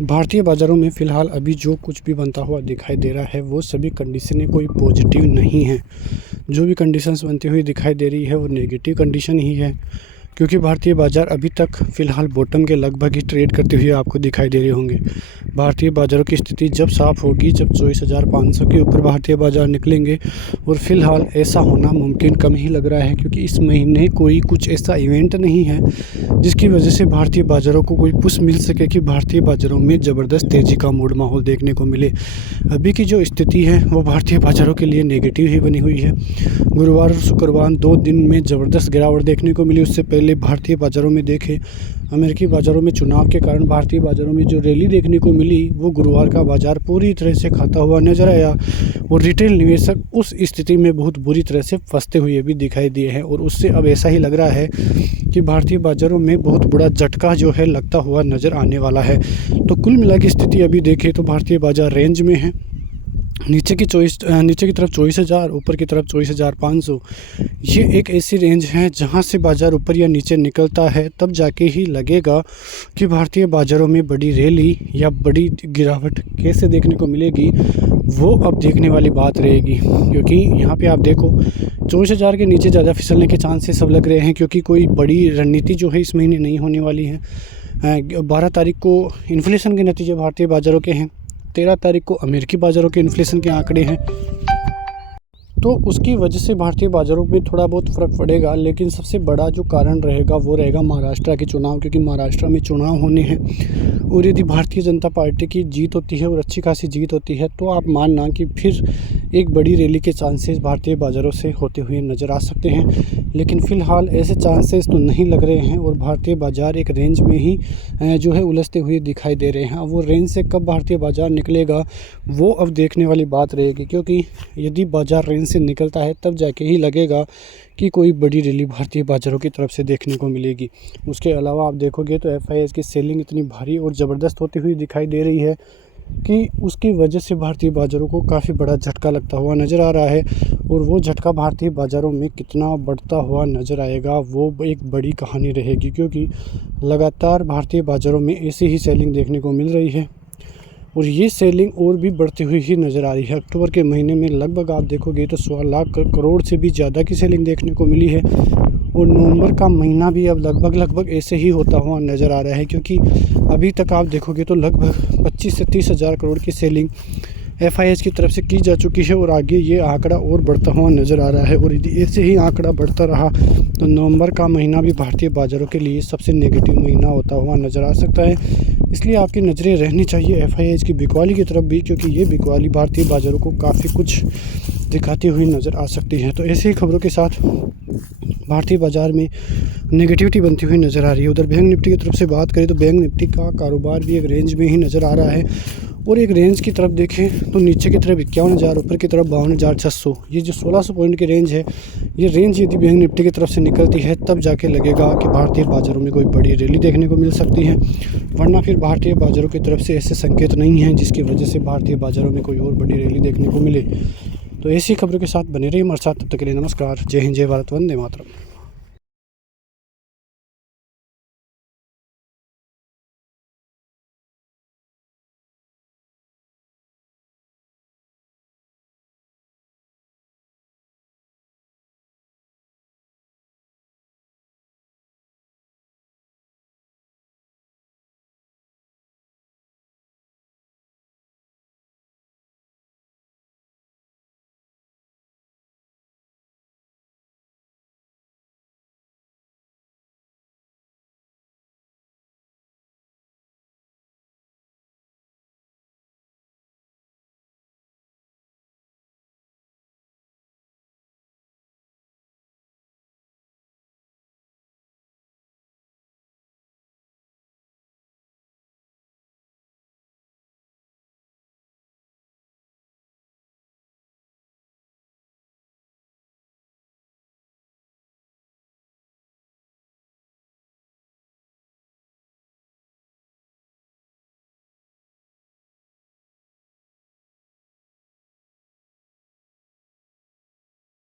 भारतीय बाज़ारों में फ़िलहाल अभी जो कुछ भी बनता हुआ दिखाई दे रहा है वो सभी कंडीशनें कोई पॉजिटिव नहीं हैं। जो भी कंडीशंस बनती हुई दिखाई दे रही है वो नेगेटिव कंडीशन ही है, क्योंकि भारतीय बाज़ार अभी तक फ़िलहाल बॉटम के लगभग ही ट्रेड करते हुए आपको दिखाई दे रहे होंगे। भारतीय बाज़ारों की स्थिति जब साफ़ होगी, जब 24,500 के ऊपर भारतीय बाज़ार निकलेंगे, और फ़िलहाल ऐसा होना मुमकिन कम ही लग रहा है, क्योंकि इस महीने कोई कुछ ऐसा इवेंट नहीं है जिसकी वजह से भारतीय बाज़ारों को कोई पुश मिल सके कि भारतीय बाज़ारों में ज़बरदस्त तेज़ी का मूड माहौल देखने को मिले। अभी की जो स्थिति है वो भारतीय बाज़ारों के लिए नेगेटिव ही बनी हुई है। गुरुवार और शुक्रवार 2 दिन में ज़बरदस्त गिरावट देखने को मिली। उससे पहले भारतीय बाज़ारों में देखें, अमेरिकी बाज़ारों में चुनाव के कारण भारतीय बाज़ारों में जो रैली देखने को मिली वो गुरुवार का बाज़ार पूरी तरह से खाता हुआ नजर आया, और रिटेल निवेशक उस स्थिति में बहुत बुरी तरह से फंसते हुए भी दिखाई दिए हैं। और उससे अब ऐसा ही लग रहा है कि भारतीय बाज़ारों में बहुत बड़ा झटका जो है लगता हुआ नज़र आने वाला है। तो कुल मिला के स्थिति अभी देखें तो भारतीय बाज़ार रेंज में है। नीचे की तरफ 24,000, ऊपर की तरफ 24,500। ये एक ऐसी रेंज है जहां से बाज़ार ऊपर या नीचे निकलता है तब जाके ही लगेगा कि भारतीय बाज़ारों में बड़ी रैली या बड़ी गिरावट कैसे देखने को मिलेगी, वो अब देखने वाली बात रहेगी। क्योंकि यहाँ पे आप देखो 24,000 के नीचे ज़्यादा फिसलने के चांसेस सब लग रहे हैं, क्योंकि कोई बड़ी रणनीति जो है इस महीने नहीं होने वाली है। 12 तारीख को इन्फ्लेशन के नतीजे भारतीय बाज़ारों के हैं, 13 तारीख को अमेरिकी बाज़ारों के इन्फ्लेशन के आंकड़े हैं, तो उसकी वजह से भारतीय बाज़ारों में थोड़ा बहुत फ़र्क पड़ेगा। लेकिन सबसे बड़ा जो कारण रहेगा वो रहेगा महाराष्ट्र के चुनाव, क्योंकि महाराष्ट्र में चुनाव होने हैं, और यदि भारतीय जनता पार्टी की जीत होती है और अच्छी खासी जीत होती है तो आप मानना कि फिर एक बड़ी रैली के चांसेस भारतीय बाज़ारों से होते हुए नज़र आ सकते हैं। लेकिन फ़िलहाल ऐसे चांसेस तो नहीं लग रहे हैं, और भारतीय बाज़ार एक रेंज में ही जो है उलझते हुए दिखाई दे रहे हैं। अब वो रेंज से कब भारतीय बाज़ार निकलेगा वो अब देखने वाली बात रहेगी, क्योंकि यदि बाज़ार रेंज से निकलता है तब जाके ही लगेगा कि कोई बड़ी रैली भारतीय बाज़ारों की तरफ से देखने को मिलेगी। उसके अलावा आप देखोगे तो FIIs की सेलिंग इतनी भारी और ज़बरदस्त होती हुई दिखाई दे रही है कि उसकी वजह से भारतीय बाज़ारों को काफ़ी बड़ा झटका लगता हुआ नज़र आ रहा है। और वो झटका भारतीय बाज़ारों में कितना बढ़ता हुआ नज़र आएगा वो एक बड़ी कहानी रहेगी, क्योंकि लगातार भारतीय बाज़ारों में ऐसी ही सेलिंग देखने को मिल रही है, और ये सेलिंग और भी बढ़ती हुई ही नज़र आ रही है। अक्टूबर के महीने में लगभग आप देखोगे तो 16 लाख करोड़ से भी ज़्यादा की सेलिंग देखने को मिली है, और नवंबर का महीना भी अब लगभग ऐसे ही होता हुआ नज़र आ रहा है, क्योंकि अभी तक आप देखोगे तो लगभग 25 से 30 हज़ार करोड़ की सेलिंग FIIs की तरफ से की जा चुकी है, और आगे ये आंकड़ा और बढ़ता हुआ नज़र आ रहा है। और यदि ऐसे ही आंकड़ा बढ़ता रहा तो नवंबर का महीना भी भारतीय बाज़ारों के लिए सबसे नेगेटिव महीना होता हुआ नज़र आ सकता है। इसलिए आपकी नज़रें रहनी चाहिए FIIs की बिकवाली की तरफ भी, क्योंकि ये बिकवाली भारतीय बाज़ारों को काफ़ी कुछ दिखाती हुई नज़र आ सकती है। तो ऐसी ही खबरों के साथ भारतीय बाज़ार में नेगेटिविटी बनती हुई नज़र आ रही है। उधर बैंक निफ्टी की तरफ से बात करें तो बैंक निफ्टी का कारोबार भी एक रेंज में ही नज़र आ रहा है, और एक रेंज की तरफ देखें तो नीचे की तरफ 51,000, ऊपर की तरफ 52,600। ये जो 1600 पॉइंट की रेंज है, ये रेंज यदि बैंक निफ्टी की तरफ से निकलती है तब जाके लगेगा कि भारतीय बाज़ारों में कोई बड़ी रैली देखने को मिल सकती है, वरना फिर भारतीय बाज़ारों की तरफ से ऐसे संकेत नहीं हैं जिसकी वजह से भारतीय बाज़ारों में कोई और बड़ी रैली देखने को मिले। तो ऐसी खबरों के साथ बने रहिए हमारे साथ, तब तक के लिए नमस्कार। जय हिंद, जय भारत, वंदे मातरम।